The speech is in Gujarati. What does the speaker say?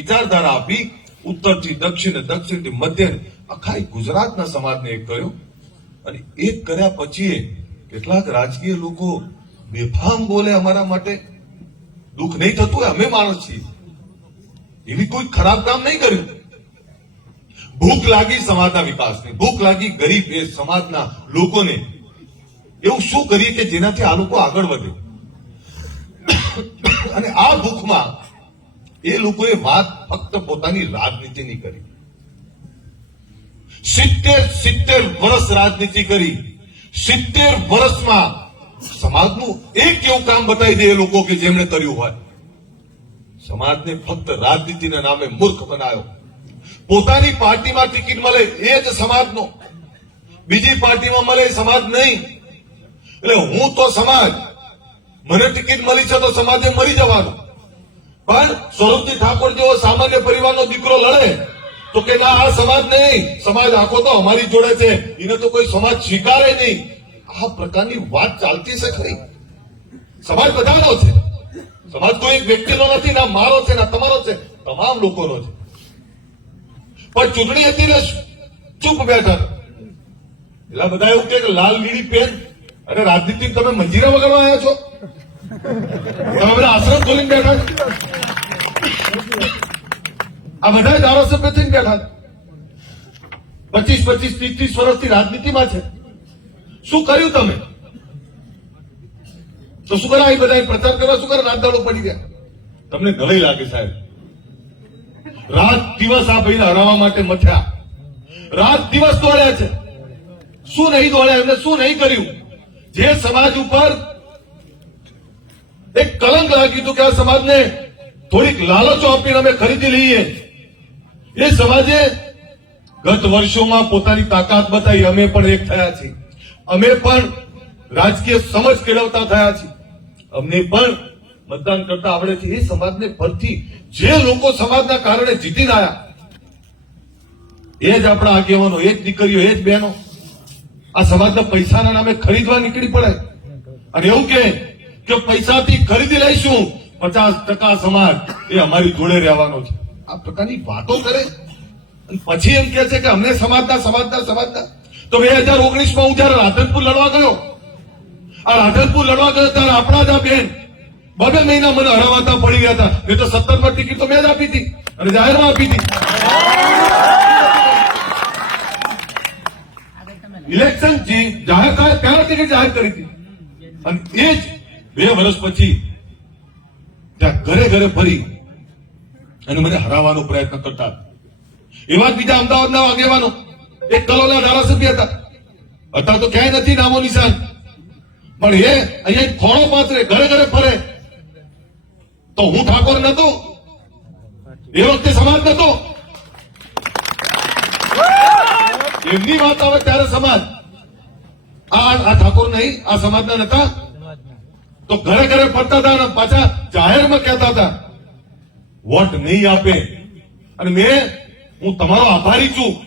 વિચારધારા આપી ઉત્તરથી દક્ષિણ દક્ષિણથી મધ્ય આખા ગુજરાતના સમાજને એક કર્યો. અને એક કર્યા પછી કેટલાક રાજકીય લોકો બેફામ બોલે અમારા માટે. દુઃખ નહીં થતું અમે માણસ છીએ. એવી કોઈ ખરાબ કામ નહીં કર્યું. ભૂખ લાગી સમાજના વિકાસની, ભૂખ લાગી ગરીબ એ સમાજના લોકોને. એવું શું કરીએ કે જેનાથી આ લોકો આગળ વધે? અને આ ભૂખમાં એ લોકોએ વાત ફક્ત પોતાની રાજનીતિની કરી. સિત્તેર સિત્તેર વર્ષ રાજનીતિ કરી. સિત્તેર વર્ષમાં સમાજનું એક એવું કામ બતાવી દે એ લોકો કે જેમણે કર્યું હોય. સમાજને ફક્ત રાજનીતિના નામે મૂર્ખ બનાવ્યો. પોતાની પાર્ટીમાં ટિકિટ મળે એ જ સમાજનો. બીજી પાર્ટીમાં મળે એ સમાજ નહીં. એટલે હું તો સમાજ, મને ટિકિટ મળી છે તો સમાજે મરી જવાનું. પણ સ્વરૂપજી ઠાકોર જેવો સામાન્ય પરિવારનો દીકરો લડે, તો કે ના, આ સમાજ નહીં. સમાજ આખો તો અમારી જોડે છે. એને તો કોઈ સમાજ સ્વીકારે નહીં. આ પ્રકારની વાત ચાલતી છે ખરી. સમાજ બધાનો છે. સમાજ કોઈ વ્યક્તિનો નથી, ના મારો છે, ના તમારો છે. તમામ લોકોનો છે. પણ ચૂંટણી હતી ને ચૂપ બેઠા એટલા બધા એવું કે લાલ લીલી પેન અને રાજનીતિ તમે મંજીરા વગાડવા આવ્યા છો? તમે આશ્રમ ખોલીને બેઠા આ બધા ધારાસભ્ય થઈને બેઠા પચીસ પચીસ, ત્રીસ ત્રીસ વર્ષથી રાજનીતિમાં છે. શું કર્યું તમે? તો શું કરે બધા પ્રચાર કરવા શું કરે? રાજદાડો પડી ગયા. તમને નવાઈ લાગે સાહેબ. રાત દિવસ આ ભાઈને હરાવવા માટે મથ્યા. રાત દિવસ દોડ્યા છે. શું નહીં દોડ્યા? એમને શું નહીં કર્યું? જે સમાજ ઉપર એક કલંક લાગ્યું હતું કે આ સમાજને થોડીક લાલચો આપીને અમે ખરીદી લઈએ. એ સમાજે ગત વર્ષોમાં પોતાની તાકાત બતાવી અમે પણ એક થયા છીએ. અમે પણ રાજકીય સમજ કેળવતા થયા છીએ. અમને પણ મતદાન કરતા આવડે છે. એ સમાજને ફરતી જે લોકો સમાજના કારણે જીતીને આવ્યા એ જ આપણા આગેવાનો, એ જ દીકરીઓ, એ જ બહેનો. આ સમાજના પૈસાના નામે ખરીદવા નીકળી પડે. અને એવું કે કે પૈસાથી ખરીદી લઈશું, પચાસ ટકા સમાજ એ અમારી જોડે રહેવાનો છે. આ પ્રકારની વાતો કરે? પછી એમ કે છે કે અમને સમાજના સમાજના સમાજના. તો બે હજાર ઓગણીસમાં હું જયારે રાધનપુર લડવા ગયો, આ રાધનપુર લડવા ગયો ત્યારે આપણા જ આ બેન બબે મહિના મને હરાવાતા પડી ગયા હતા. નહીં તો સત્તરમાં ટિકિટ તો મેં જ આપી હતી અને જાહેરમાં આપી હતી. ઇલેક્શન જાહેર થાય ત્યારે ટિકિટ જાહેર કરી હતી. અને એ જ બે વર્ષ પછી ત્યાં ઘરે ઘરે ફરી અને મને હરાવવાનો પ્રયત્ન કરતા એવા જ બીજા અમદાવાદના આગેવાનો. એક કલોલના ધારાસભ્ય હતા. અત્યારે તો ક્યાંય નથી નામો નિશાન. પણ એ અહીંયા ખોળો પાથરે, ઘરે ઘરે ફરે. તો હું ઠાકોર નતો એ વખતે સમાજ નતો એમની વાત આવે ત્યારે સમાજ. આ આ ઠાકોર નહીં, આ સમાજના નતા. તો ઘરે ઘરે ફરતા હતા પાછા જાહેરમાં કહેતા હતા વોટ નહીં આપે. અને મેં હું તમારો આભારી છું.